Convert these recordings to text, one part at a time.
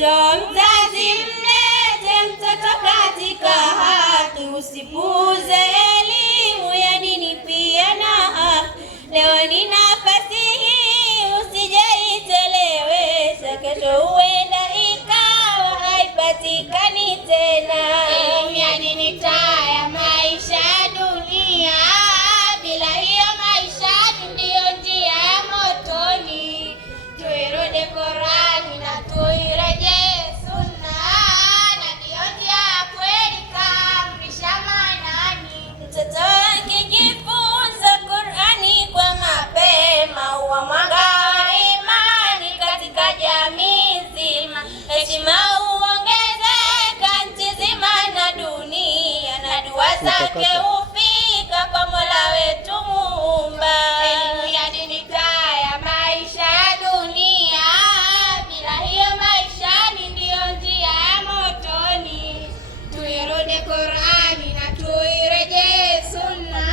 Mzazi mlete mtoto katika haki, usipuuze elimu ya dini pia na haki. Leo ni nafasi hii, usijaitelewesha, kesho huenda ikawa haipatikani tena. Elimu ya dini taa ya maisha ya dunia, bila hiyo maisha ndiyo njia ya motoni. Tuirudi Qur'ani na tuirejee Sunna, na ndiyo njia ya kweli kaamrisha manani. Mtoto akijifunza Qur'ani kwa mapema, huwa mwanga wa imani katika jamii nzima. Heshima huongezeka nchi zima na dunia, na dua zake hufika kwa Mola wetu Muumba. Elimu ya dini taa ya maisha ya dunia, bila hiyo maisha ndiyo njia ya motoni. Tuirudi Qur'ani na tuirejee Sunna,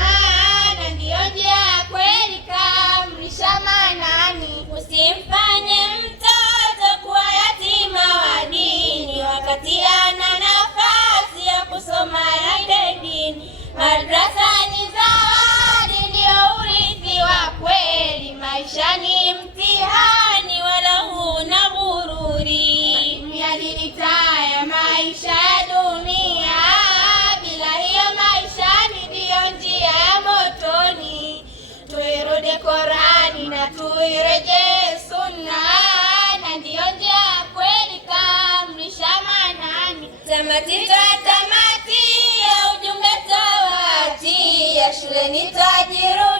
na ndiyo njia ya kweli kaamrisha manani. Usimfanye mtoto kuwa yatima wa dini, wakati ana nafasi ya kusoma yake dini. Madrasa ni zawadi, ndio urithi wa kweli. Maisha ni mtihani, wala huna ghururi. Elimu ya dini taa ya maisha ya dunia, bila hiyo maisha ndiyo njia ya motoni. Tuirudi Qur'ani na tuirejee Sunna, na ndiyo njia ya kweli kaamrisha manani. Tamati ya ujumbe tawati, ya shuleni twajiru